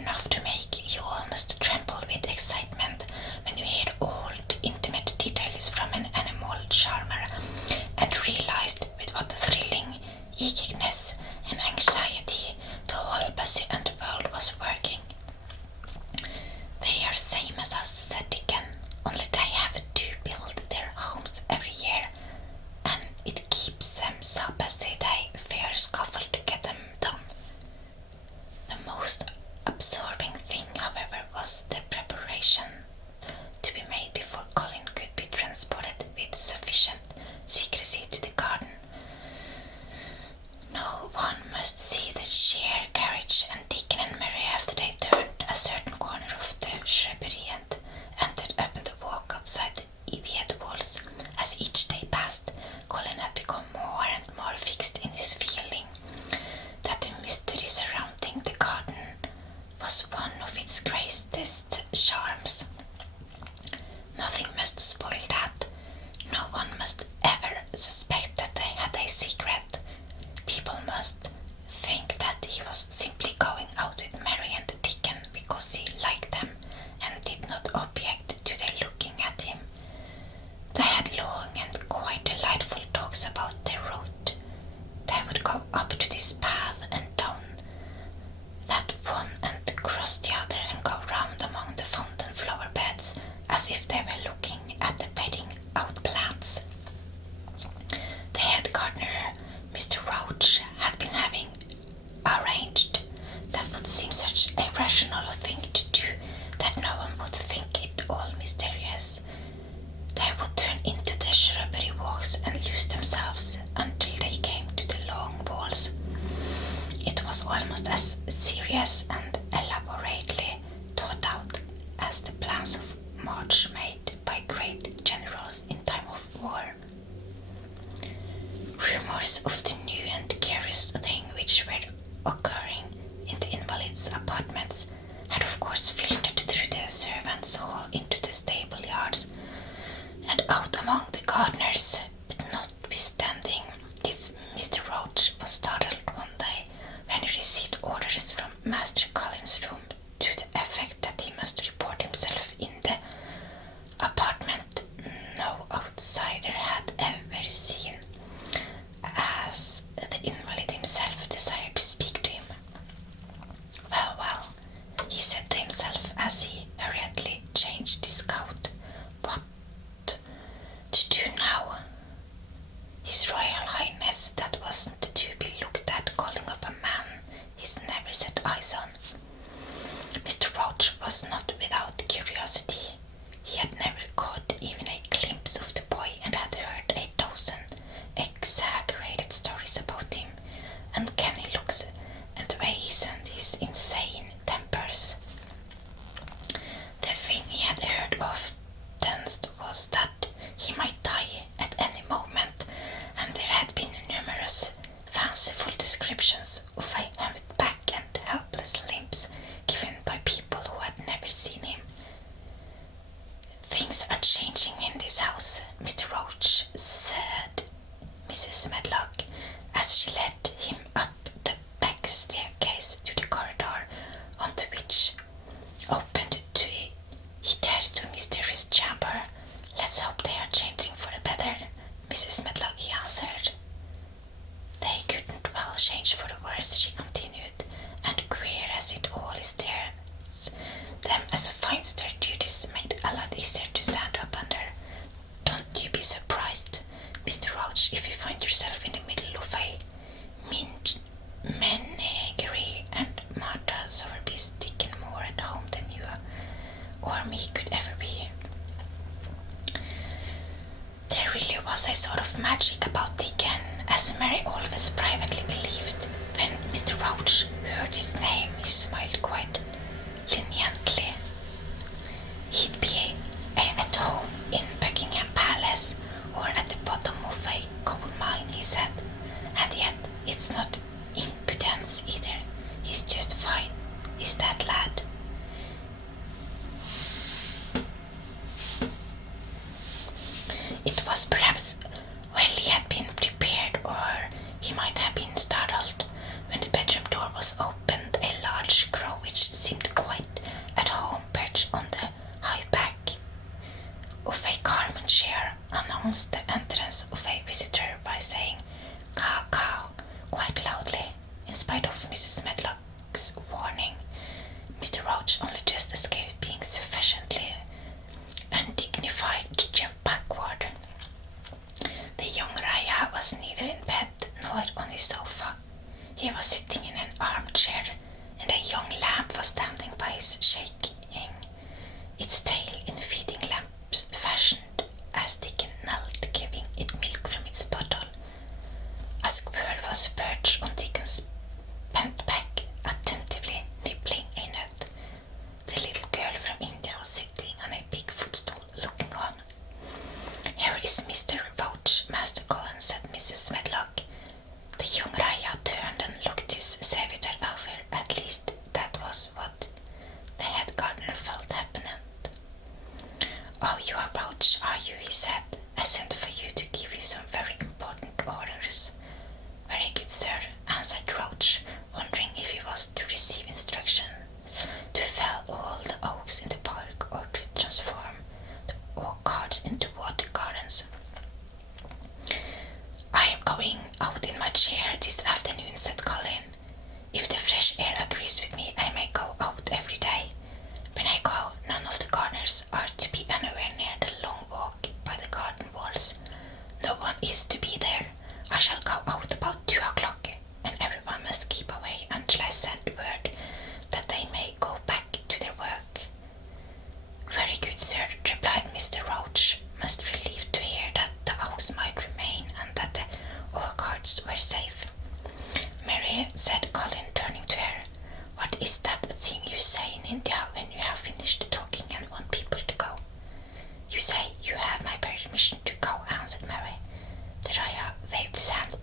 enough to make you almost tremble with excitement when you hear all the intimate details from an animal charmer and realized with what thrilling eagerness and anxiety the whole busy underworld was working. They are same as us, said Dickon, only they have to build their homes every year, and it keeps them so busy they fair scuffle to get them done. The most absorbing thing, however, was the preparation to be made before Colin could be transported with sufficient secrecy to the garden. No one must see the sheer carriage and Dickon and Mary after they turned a certain corner of the shrubbery and entered up the walk outside the Evian walls. As each day passed, Colin had become more and more fixed in his feeling that the mystery surrounding the garden was one of its greatest charms. Nothing must spoil that. No one must ever suspect that they had a secret. People must think that he was simply going out with Mary and Dickon because he liked them and did not object to their looking at him. They had long and quite delightful talks about their route. They would go up to this path and down that one and cross the other and go round among the fountain flower beds as if they were looking at the bedding out plants. The head gardener, Mr. Roach, had been having arranged that would seem such a rational thing to do that no one would think it all mysterious. They would turn into the shrubbery walks and lose themselves until they came to the long walls. It was almost as serious and elaborately thought out as the plans of march made by great generals in time of war. Rumors of the new and curious thing which were occurring in the invalids' apartments had of course filtered through the servants' hall into the stable yards and out among the gardeners, but notwithstanding this, Mr. Roach was startled one day when he received orders from Master Colin's room to the effect that he must report himself in the apartment no outsider had ever seen, as the invalid himself desired to speak to him. Well, he said to himself as he hurriedly changed his coat, what to do now? His Royal Highness, that wasn't to be looked at calling up a man he's never set eyes on. Mr. Roach was not without curiosity. He had never caught even a glimpse of the boy and had heard a dozen exaggerated stories about him, uncanny looks and ways and his insane tempers. The thing he had heard often was that he might die at any moment, and there had been numerous fanciful descriptions of a humped back and helpless limbs given by people who had never seen him. Things are changing in this house, Mr. Roach, said Mrs. Medlock, as she led him up the back staircase to the corridor, onto which opened to a hitherto mysterious chamber. Let's hope they are changing for the better, Mrs. Medlock answered. They couldn't well change for the worse, she continued, and queer as it all is there, them as fine stir duties made a lot easier to stand up under. Don't you be surprised, Mr. Roach, if you find yourself in the middle of a menagerie and Martha Sowerby's Dickon more at home than you or me could ever be. There really was a sort of magic about Dickon, as Mary always privately believed. When Mr. Roach heard his name, he smiled quite leniently. He'd be at home in Buckingham Palace or at the bottom of a coal mine, he said, and yet it's not impudence either. He's just fine, is that lad. It was perhaps well he had been prepared, or he might have been startled when the bedroom door was large crow which seemed quite at home perched on the high back of a carven chair announced the entrance of a visitor by saying "Caw, caw" quite loudly. In spite of Mrs. Medlock's warning, Mr. Roach only just escaped being sufficiently undignified to jump backward. The young Raya was neither in bed nor on his sofa. He was sitting in an armchair, and a young lamb was standing by his shaking its tail in feeding lamps fashioned as Dickon knelt, giving it milk from its bottle. A squirrel was perched on Dickon's bent back, attentively nibbling a nut. The little girl from India was sitting on a big footstool, looking on. "Here is Mr. Roach, Master Colin," said Mrs. Medlock. The young Raya turned and looked his servitor over. At least that was what the head gardener felt happened. "Oh, you are Roach, are you?" he said. "I sent for you to give you some very important orders." "Very good, sir," answered Roach, wondering if he was to receive instruction to fell all the oaks in the park or to transform the orchards into water gardens. "I am going out in my chair this afternoon," said Colin. "If the fresh air agrees with me, I may go out every day. When I go, none of the gardeners are to be anywhere near the long walk by the garden walls. No one is to be there. I shall go out about 2 o'clock, and everyone must keep away until I send word that they may go back to their work." "Very good, sir," replied Mr. Roach, most relieved to hear that the oaks might remain and that the orchards were safe. "Mary," said Colin, turning to her, "what is that thing you say in India when you have finished talking and want people to go?" "You say you have my permission to go," answered Mary. The Raya waved his hand.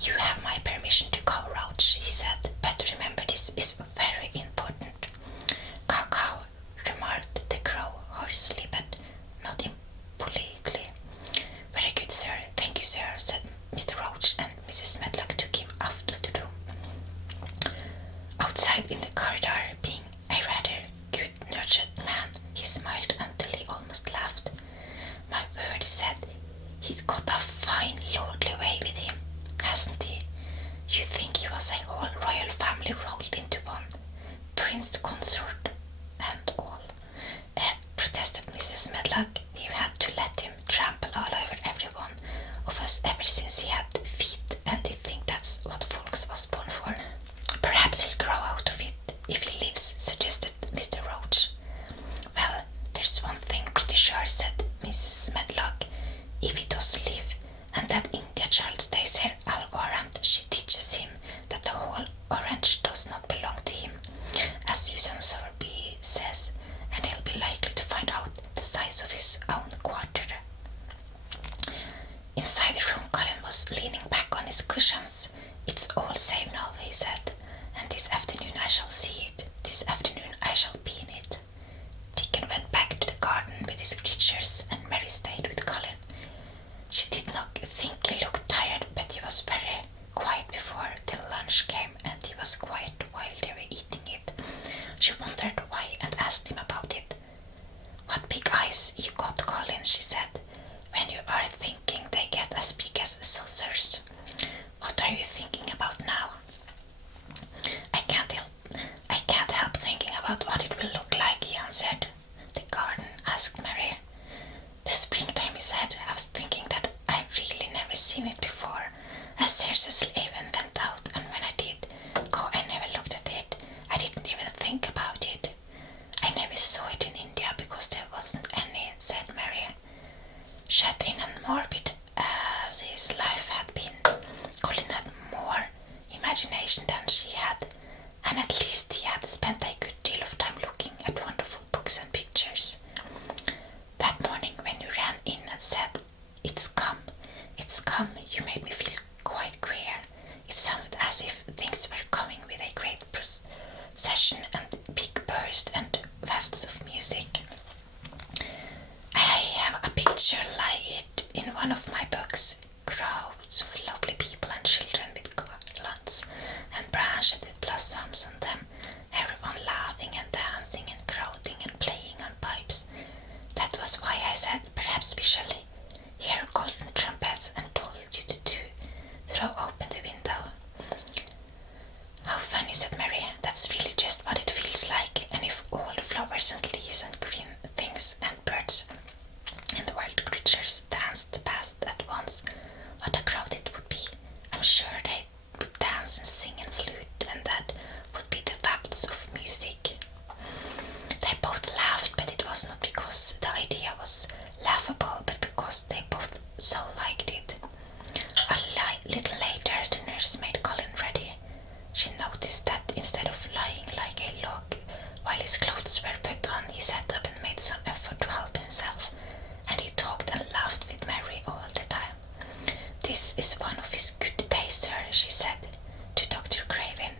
"You have my permission to go, Roach," he said, "but remember this is very important." "Caw, caw," remarked the crow hoarsely but not impolitely. "Very good, sir. Thank you, sir," said Mr. Roach, and Mrs. Medlock took him out of the room. Outside in the corridor, being a rather good-natured man, he smiled until he almost laughed. "My word," he said, "he's got a fine lordly way with him, hasn't he? You think he was a whole royal family rolled into one, prince consort and all." Protested Mrs. Medlock. "We've had to let him trample all over every one of us ever since he had feet, and I think that's what folks was born for." "Perhaps he'll grow out of it if he lives," suggested Mr. Roach. "Well, there's one thing pretty sure," said Mrs. Medlock. "If he does live, and that India child stays here, I'll warrant she teaches him that the whole orange does not belong to him, as Susan Sowerby says, and he'll be likely to find out the size of his own quarter." Inside the room, Colin was leaning back on his cushions. "It's all safe now," he said, "and this afternoon I shall see it. This afternoon I shall be in it." Dickon went back to the garden with his creatures, and Mary stayed with Colin. She did not think he looked tired, but he was very quiet before till lunch came, and he was quiet while they were eating it. She wondered why and asked him about it. "What big eyes you got, Colin," she said. "When you are thinking, they get as big as saucers. What are you thinking about now?" I can't help thinking about what it will look like," he answered. "The garden?" asked Mary. "The springtime," he said. "I was thinking that I've really never seen it before. I seriously even went out, and when I did go, I never looked at it. I didn't even think about it. I never saw it in India because there wasn't any," said Mary. Shut in and morbid as his life had been, Colin had more imagination than she had, and at least he had spent a good deal of time looking at wonderful books and pictures. That morning when you ran in and said, it's come, you made me feel quite queer. It sounded as if things were coming with a great procession and big burst and wafts of music. I have a picture like it in one of my books. Crowds of lovely people and children with garlands and branches with blossoms on them, that's really just what it feels like. And if all the flowers and leaves and green things and birds and wild creatures danced past at once, what a crowd it would be. I'm sure they would dance and sing and flute, and that would be the depths of music. They both laughed, but it was not because the idea was laughable, but because they both so liked it. A little later, the nurse made Colin ready. She noticed that instead of lying like a log while his clothes were put on, he sat up and made some effort to help himself, and he talked and laughed with Mary all the time. This is one of his good days, sir, she said to Dr. Craven,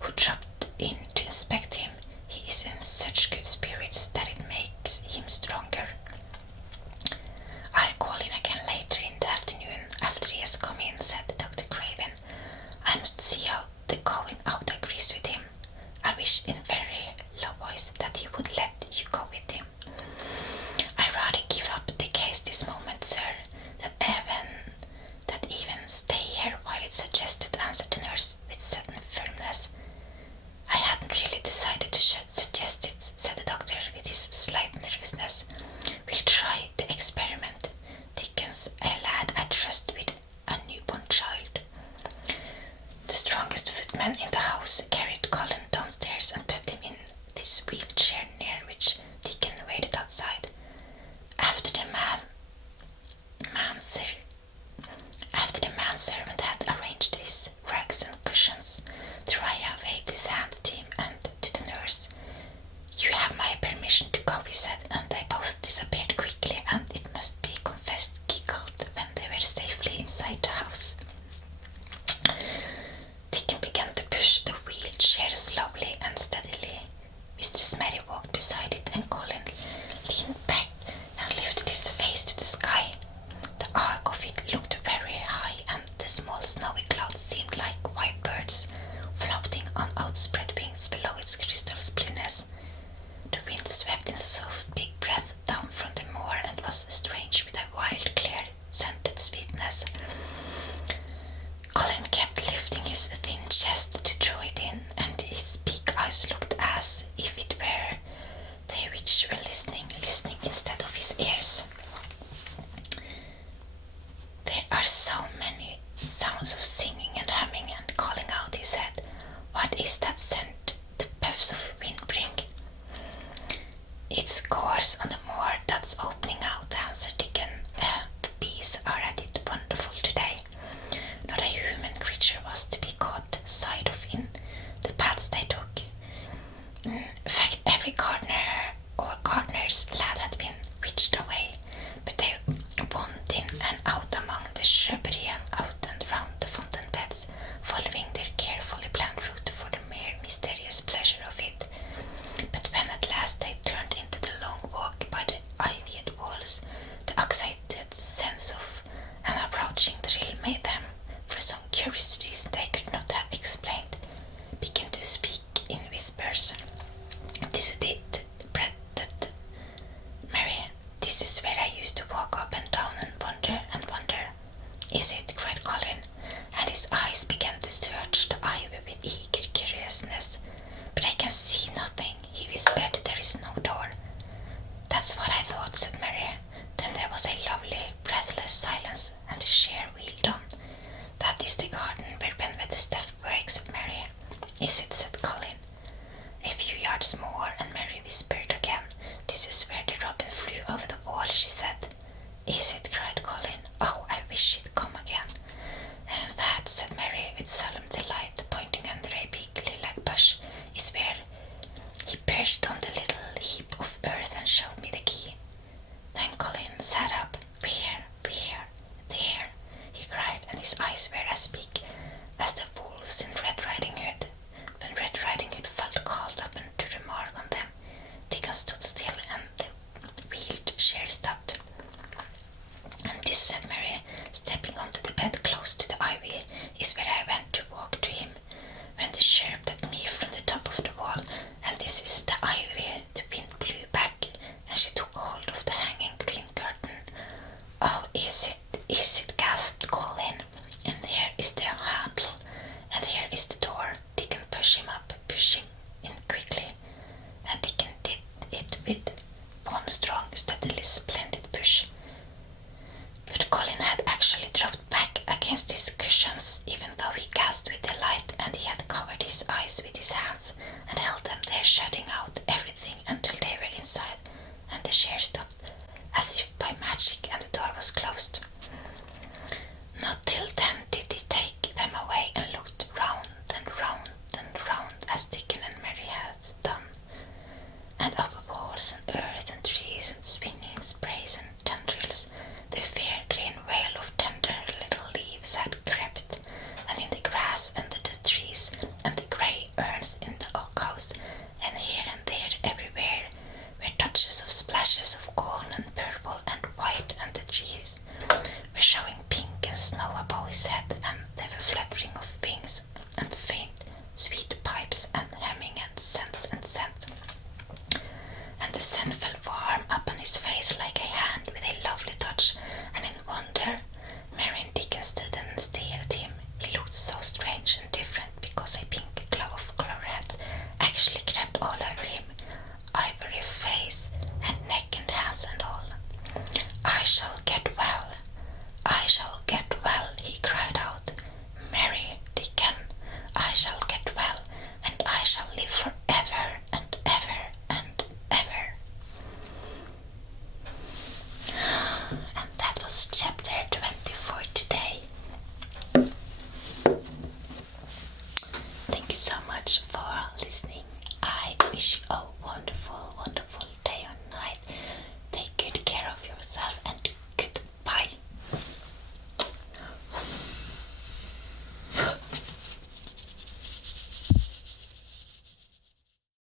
who dropped in to inspect him. He is in such good spirits that it makes him stronger. I'll call in again later in the afternoon after he has come in, said Dr. Craven. I must see how the going out agrees with him. I wish in very low voice that he would let you go with him. I'd rather give up the case this moment, sir, than even stay here while it's suggested, answered the nurse with sudden firmness. I hadn't really decided to suggest it, said the doctor with his slight nervousness. We'll try the experiment. Dickens, a lad I trust with a newborn child. The strongest footman in the house carried Colin downstairs and put him in this wheelchair near which Dickon waited outside. After the manservant had arranged his rugs and cushions, the Raya waved his hand to him and to the nurse. You have my permission to go, he said, and they both disappeared quickly, and it must be confessed giggled when they were safely inside the house. Dickon began to push the wheelchair slowly and steadily. Mistress Mary walked beside it, and Colin leaned back and lifted his face to the sky. The arc of it looked very high, and the small snowy clouds seemed like white birds floating on outspread wings below its crystal blueness. The wind swept in soft big breath down from the moor and was strange with a wild, clear, scented sweetness. Colin kept lifting his thin chest to draw it in, and his big eyes looked as if it were they which were listening instead of his ears. There are so many sounds of singing and humming and calling out, he said. What is that scent the puffs of wind bring? It's gorse on the moor that's opening out, answered Dickon. The bees are at it wonderful today. Not a human creature was to be caught sight of in the paths they took. In fact, every gardener or gardener's lad had been witched away, but they wound in and out among the shrubbery and out and round the fountain beds, following their carefully planned route for the mere mysterious pleasure of it. But when at last they turned into the long walk by the ivied walls, the excited sense of an approaching thrill made them, for some curious reason they could not have explained, begin to speak in whispers. This is it, breathed Mary. This is where I used to walk up and down and wonder and wonder. Is it? Cried Colin, and his eyes began to search the ivy with eager curiousness. But I can see nothing, he whispered. There is no door. That's what I thought, said Mary. Then there was a lovely, breathless silence, and the chair wheeled on. That is the garden where Benwether's staff works, said Mary. Is it? Said Colin. A few yards more, and Mary whispered again. This is where the robin flew over the wall, she said. Is it? Cried Colin. Oh, I wish she'd come again. And that, said Mary with solemn delight, pointing under a big lilac bush, is where he perched on the little heap of earth and showed me the key. Then Colin sat up. Where, there, he cried, and his eyes were as big as the wolves in Red Riding Hood. When Red Riding Hood felt called up and to remark on them, Dickon stood still and the wheeled chair stopped. And this, said Mary, stepping onto the bed close to the ivy, is where I went to walk to him when they chirped at me from the top of the wall, and this is the ivy the wind blew back, and she took hold of the hanging green curtain. Oh, is it, gasped Colin, and there is the handle, and here is the door. Dickon pushed him there shutting out everything until they were inside, and the chair stopped as if by magic and the door was closed. Not till then did he take them away and looked round and round and round as Dickon and Mary had done, and up walls and earth and trees and swinging sprays and tendrils, the fair green veil of tender little leaves had crept, and in the grass under the trees and the grey urns in the alcoves, and here and there everywhere were touches of splashes of gold and purple and white, and the trees were showing pink and snow above his head, and there were fluttering of wings and faint sweet pipes and humming and scents and scents. And the sun fell warm upon his face like a hand with a lovely touch, and in wonder Mary and Dickon stood and stared at him. He looked so strange and different because a pink glow of colour had actually crept all over him, ivory face and neck and hands and all. I shall get well, I shall get well, he cried out. Mary, Dickon, I shall get well, and I shall live forever and ever and ever. And that was chapter 20 for today. Thank you so much for listening. I wish you a